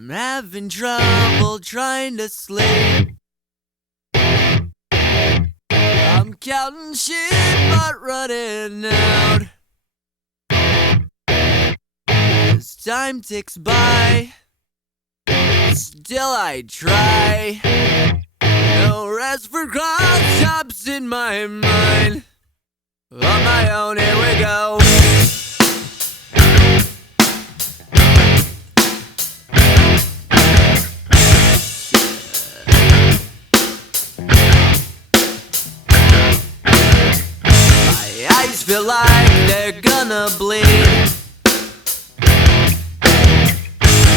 I'm having trouble trying to sleep. I'm counting sheep but running out. As time ticks by, still I try. No rest for cross-chops in my mind. On my own, here we go. My eyes feel like they're gonna bleed.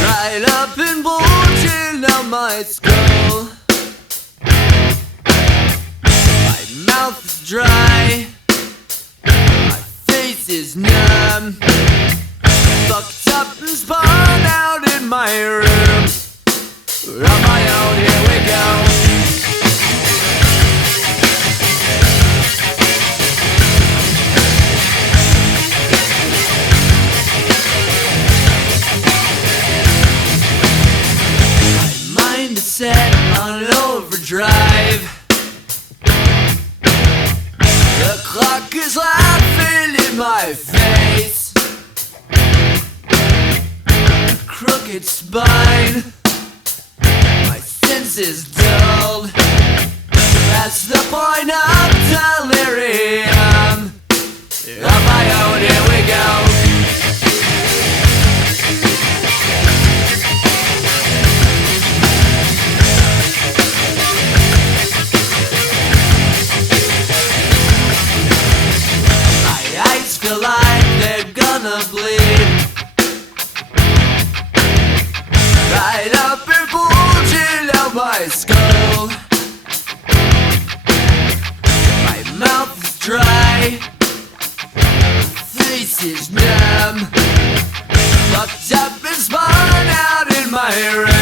Right up and bulging out my skull. My mouth is dry. My face is numb. Fucked up and spun out in my room. On my own, here we go. Set on overdrive. The clock is laughing in my face. Crooked spine. My senses dulled. That's the point of delirium. On my own, here we go. Feel like they're gonna bleed. Right up and bulging out my skull. My mouth is dry. Face is numb. Fucked up and spun out in my room.